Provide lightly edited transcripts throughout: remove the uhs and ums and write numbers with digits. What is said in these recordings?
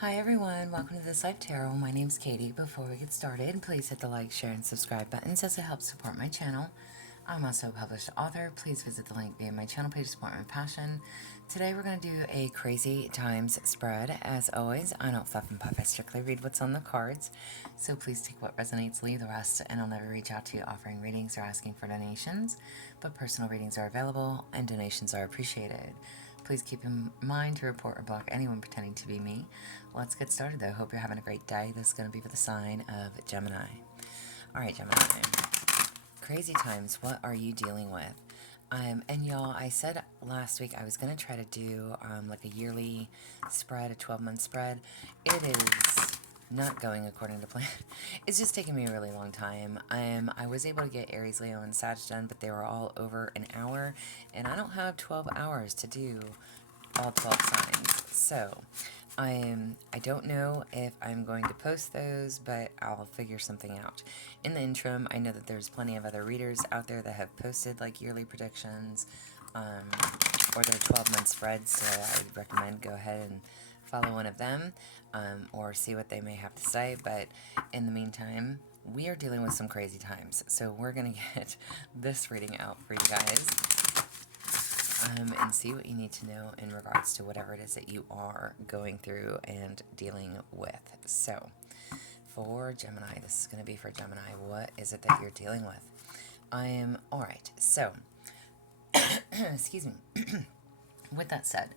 Hi everyone, welcome to This Life Tarot. My name's Katie. Before we get started, please hit the like, share, and subscribe buttons as it helps support my channel. I'm also a published author. Please visit the link via my channel page to support my passion. Today we're going to do a crazy times spread. As always, I don't fluff and puff. I strictly read what's on the cards. So please take what resonates, leave the rest, and I'll never reach out to you offering readings or asking for donations. But personal readings are available and donations are appreciated. Please keep in mind to report or block anyone pretending to be me. Let's get started though. Hope you're having a great day. This is going to be for the sign of Gemini. Alright, Gemini. Crazy times. What are you dealing with? And y'all, I said last week I was going to try to do like a yearly spread, a 12-month spread. It is not going according to plan. It's just taking me a really long time. I was able to get Aries, Leo, and Sag done, but they were all over an hour, and I don't have 12 hours to do all 12 signs. So, I don't know if I'm going to post those, but I'll figure something out. In the interim, I know that there's plenty of other readers out there that have posted like yearly predictions or their 12-month spreads, so I would recommend go ahead and follow one of them or see what they may have to say. But in the meantime, we are dealing with some crazy times, so we're going to get this reading out for you guys. And see what you need to know in regards to whatever it is that you are going through and dealing with. So, for Gemini, this is going to be for Gemini. What is it that you're dealing with? Alright, so, excuse me. With that said,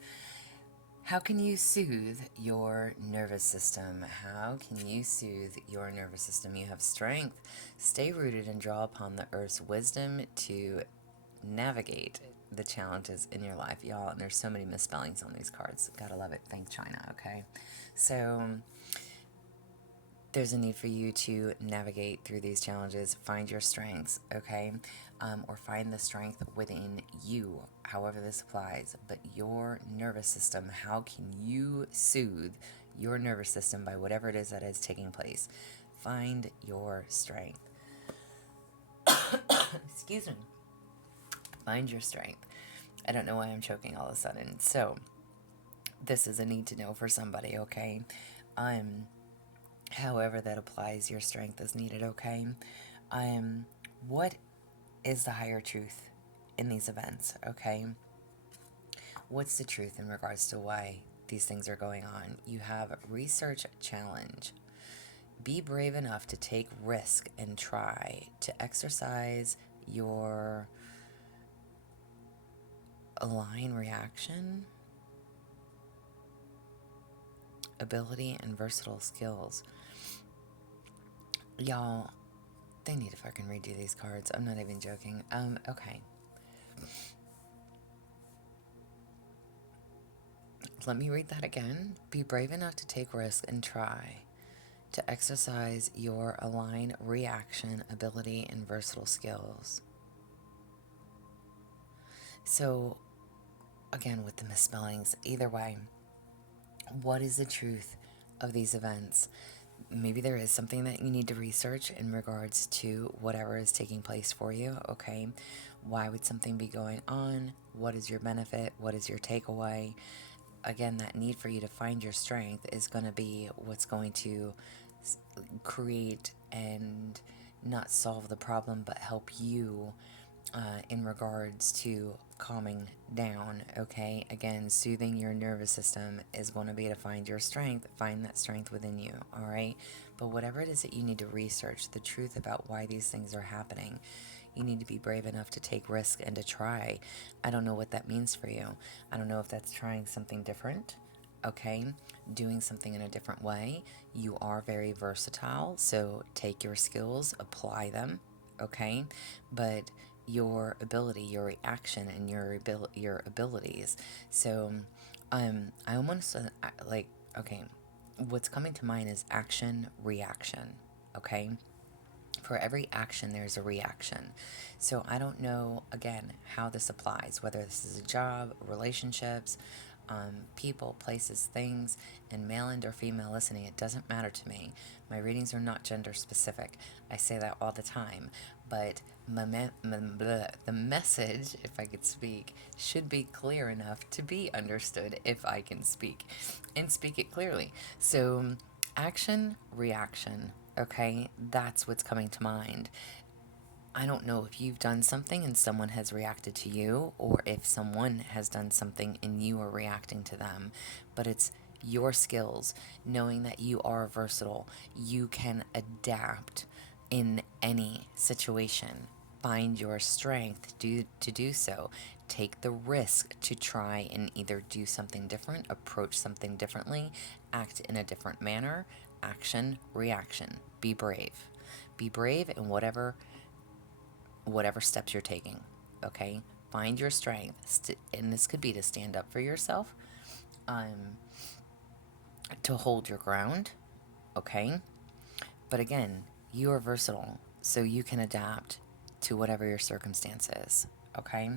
how can you soothe your nervous system? How can you soothe your nervous system? You have strength. Stay rooted and draw upon the earth's wisdom to navigate the challenges in your life, y'all. And there's so many misspellings on these cards. Gotta love it. Thank China, okay? So there's a need for you to navigate through these challenges. Find your strengths, okay? Or find the strength within you, however this applies. But your nervous system, how can you soothe your nervous system by whatever it is that is taking place? Find your strength. Excuse me. Find your strength. I don't know why I'm choking all of a sudden. So, this is a need to know for somebody, okay? However that applies, your strength is needed, okay? What is the higher truth in these events, okay? What's the truth in regards to why these things are going on? You have research challenge. Be brave enough to take risk and try to exercise your align reaction, ability, and versatile skills. Y'all, they need to fucking redo these cards. I'm not even joking. Okay. Let me read that again. Be brave enough to take risk and try to exercise your align reaction, ability, and versatile skills. So, again, with the misspellings, either way, what is the truth of these events? Maybe there is something that you need to research in regards to whatever is taking place for you, okay? Why would something be going on? What is your benefit? What is your takeaway? Again, that need for you to find your strength is going to be what's going to create and not solve the problem, but help you in regards to calming down, okay? Again, soothing your nervous system is going to be to find your strength, find that strength within you, all right? But whatever it is that you need to research, the truth about why these things are happening, you need to be brave enough to take risk and to try. I don't know what that means for you. I don't know if that's trying something different, okay? Doing something in a different way. You are very versatile, so take your skills, apply them, okay? But your ability, your reaction, and your abilities. So, I almost like, okay, what's coming to mind is action, reaction, okay? For every action, there's a reaction. So I don't know, again, how this applies, whether this is a job, relationships, people, places, things, and male and or female listening. It doesn't matter to me. My readings are not gender specific. I say that all the time. But the message, if I could speak, should be clear enough to be understood if I can speak and speak it clearly. So, action, reaction. Okay, that's what's coming to mind. I don't know if you've done something and someone has reacted to you, or if someone has done something and you are reacting to them, but it's your skills, knowing that you are versatile, you can adapt in any situation. Find your strength to do so. Take the risk to try and either do something different, approach something differently, act in a different manner. Action, reaction. Be brave. Be brave in whatever steps you're taking. Okay? Find your strength. And this could be to stand up for yourself, to hold your ground. Okay? But again, you are versatile, so you can adapt to whatever your circumstance is. Okay?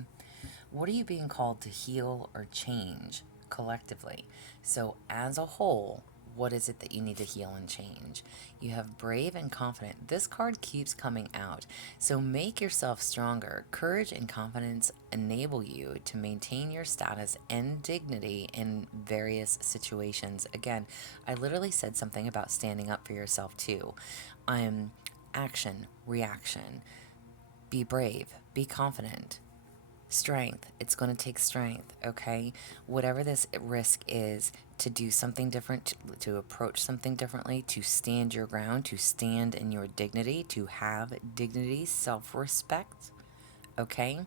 What are you being called to heal or change collectively? So, as a whole, what is it that you need to heal and change? You have brave and confident. This card keeps coming out. So, make yourself stronger. Courage and confidence enable you to maintain your status and dignity in various situations. Again, I literally said something about standing up for yourself too. Action, reaction. Be brave, be confident. Strength. It's going to take strength, okay? Whatever this risk is, to do something different, to approach something differently, to stand your ground, to stand in your dignity, to have dignity, self-respect, okay?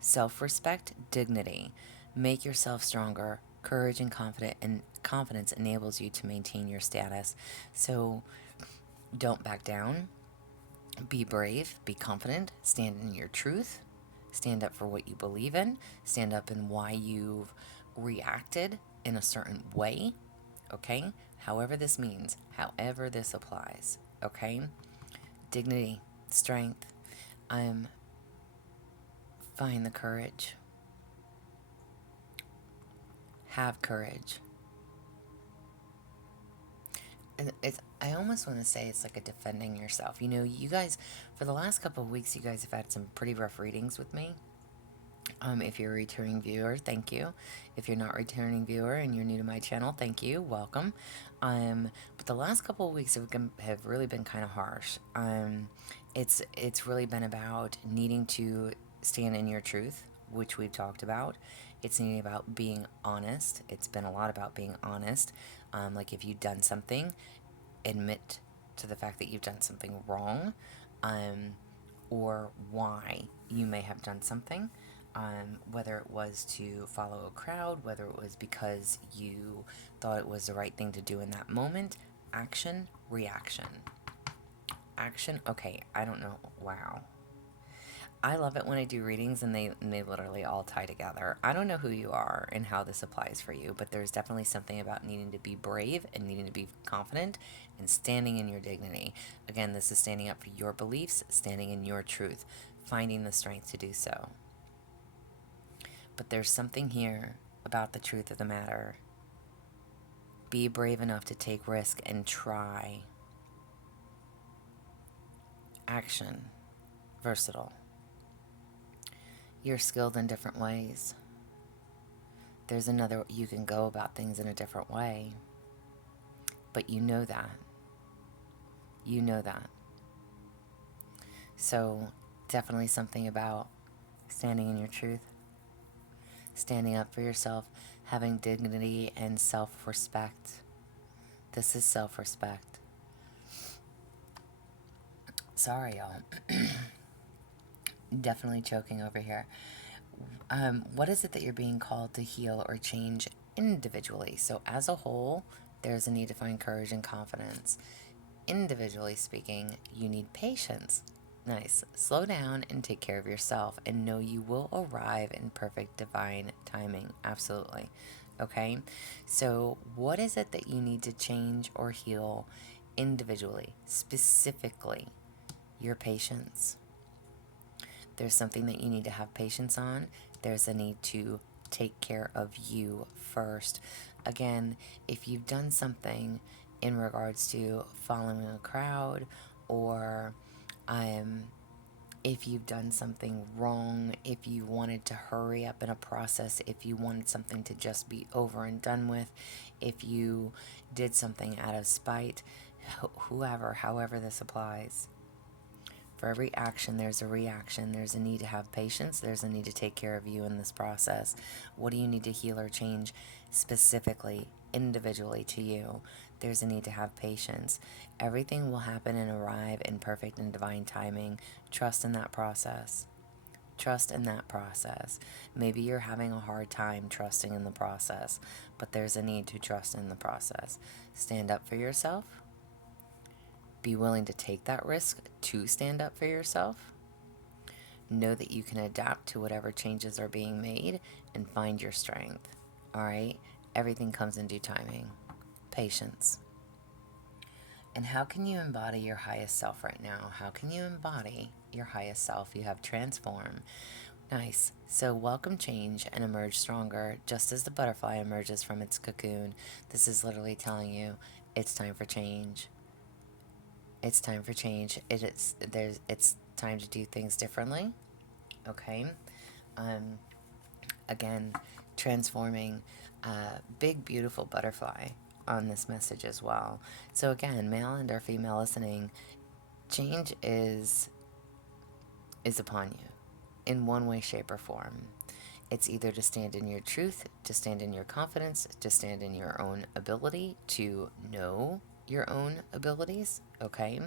Self-respect, dignity. Make yourself stronger. Courage and confidence enables you to maintain your status. So don't back down. Be brave, be confident, stand in your truth. Stand up for what you believe in. Stand up in why you've reacted in a certain way. Okay? However this means, however this applies. Okay? Dignity, strength. Find the courage. Have courage. And I almost want to say it's like a defending yourself. You know, you guys, for the last couple of weeks, you guys have had some pretty rough readings with me. If you're a returning viewer, thank you. If you're not a returning viewer and you're new to my channel, thank you. Welcome. But the last couple of weeks have really been kind of harsh. It's really been about needing to stand in your truth, which we've talked about. It's needing about being honest. It's been a lot about being honest. Like if you've done something, admit to the fact that you've done something wrong, or why you may have done something. Whether it was to follow a crowd, whether it was because you thought it was the right thing to do in that moment. Action, reaction. Action, okay, I don't know, wow. I love it when I do readings and they literally all tie together. I don't know who you are and how this applies for you, but there's definitely something about needing to be brave and needing to be confident and standing in your dignity. Again, this is standing up for your beliefs, standing in your truth, finding the strength to do so. But there's something here about the truth of the matter. Be brave enough to take risk and try. Action. Versatile. You're skilled in different ways. There's another, you can go about things in a different way. But you know that. You know that. So, definitely something about standing in your truth. Standing up for yourself, having dignity and self-respect. This is self-respect. Sorry, y'all. Definitely choking over here. What is it that you're being called to heal or change individually? So as a whole, there's a need to find courage and confidence. Individually speaking, you need patience. Nice. Slow down and take care of yourself and know you will arrive in perfect divine timing. Absolutely. Okay? So what is it that you need to change or heal individually? Specifically, your patience. There's something that you need to have patience on. There's a need to take care of you first. Again, if you've done something in regards to following a crowd, or if you've done something wrong, if you wanted to hurry up in a process, if you wanted something to just be over and done with, if you did something out of spite, however this applies. For every action, there's a reaction. There's a need to have patience. There's a need to take care of you in this process. What do you need to heal or change specifically, individually to you? There's a need to have patience. Everything will happen and arrive in perfect and divine timing. Trust in that process. Trust in that process. Maybe you're having a hard time trusting in the process, but there's a need to trust in the process. Stand up for yourself. Be willing to take that risk to stand up for yourself. Know that you can adapt to whatever changes are being made and find your strength. All right? Everything comes in due timing. Patience. And how can you embody your highest self right now? How can you embody your highest self? You have transform. Nice. So welcome change and emerge stronger. Just as the butterfly emerges from its cocoon, this is literally telling you it's time for change. It's time for change. It's time to do things differently. Okay. Again, transforming, big beautiful butterfly on this message as well. So again, male and or female listening, change is upon you in one way, shape, or form. It's either to stand in your truth, to stand in your confidence, to stand in your own ability, to know your own abilities, okay?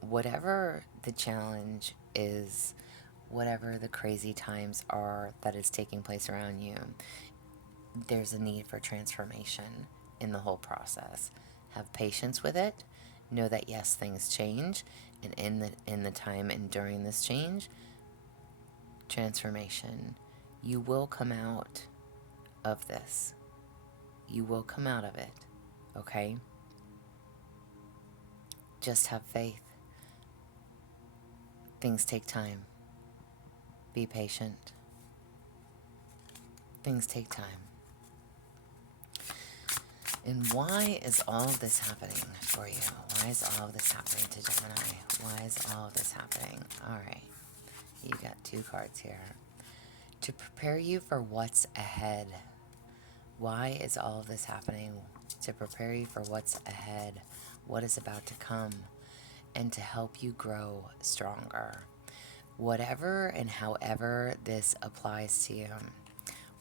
Whatever the challenge is, whatever the crazy times are that is taking place around you, there's a need for transformation in the whole process. Have patience with it. Know that yes, things change, and in the time and during this change, transformation, you will come out of this. You will come out of it. Okay? Just have faith. Things take time. Be patient. Things take time. And why is all of this happening for you? Why is all of this happening to Gemini? Why is all of this happening? All right. You got 2 cards here. To prepare you for what's ahead. Why is all of this happening? To prepare you for what's ahead, what is about to come, and to help you grow stronger. Whatever and however this applies to you.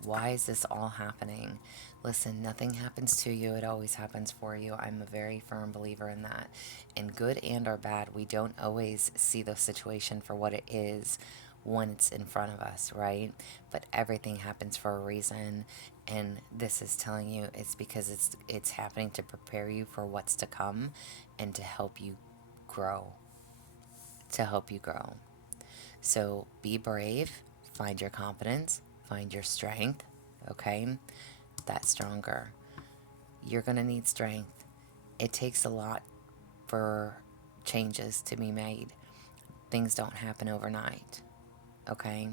Why is this all happening? Listen, nothing happens to you. It always happens for you. I'm a very firm believer in that. And good and or bad, we don't always see the situation for what it is when it's in front of us, right? But everything happens for a reason. And this is telling you it's because it's happening to prepare you for what's to come and to help you grow. To help you grow. So be brave. Find your confidence. Find your strength. Okay? That's stronger. You're going to need strength. It takes a lot for changes to be made. Things don't happen overnight. Okay?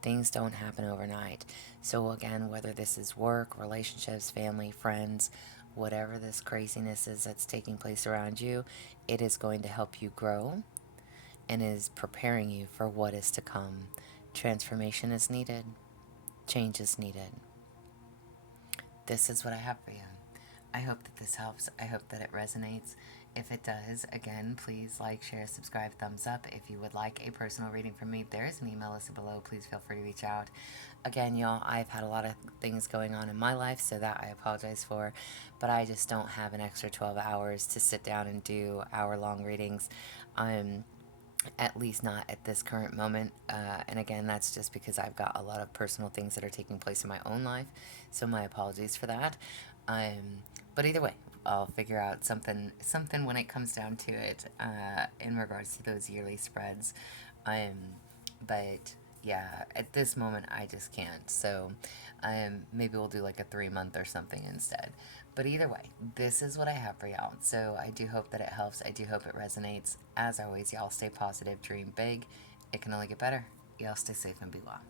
Things don't happen overnight. So again, whether this is work, relationships, family, friends, whatever this craziness is that's taking place around you, it is going to help you grow and is preparing you for what is to come. Transformation is needed. Change is needed. This is what I have for you. I hope that this helps. I hope that it resonates. If it does, again, please like, share, subscribe, thumbs up. If you would like a personal reading from me, there is an email listed below. Please feel free to reach out. Again, y'all, I've had a lot of things going on in my life, so that I apologize for, but I just don't have an extra 12 hours to sit down and do hour-long readings. At least not at this current moment. And again, that's just because I've got a lot of personal things that are taking place in my own life. So my apologies for that. But either way, I'll figure out something when it comes down to it in regards to those yearly spreads. But yeah, at this moment, I just can't. So maybe we'll do like a 3-month or something instead. But either way, this is what I have for y'all. So I do hope that it helps. I do hope it resonates. As always, y'all stay positive, dream big. It can only get better. Y'all stay safe and be well.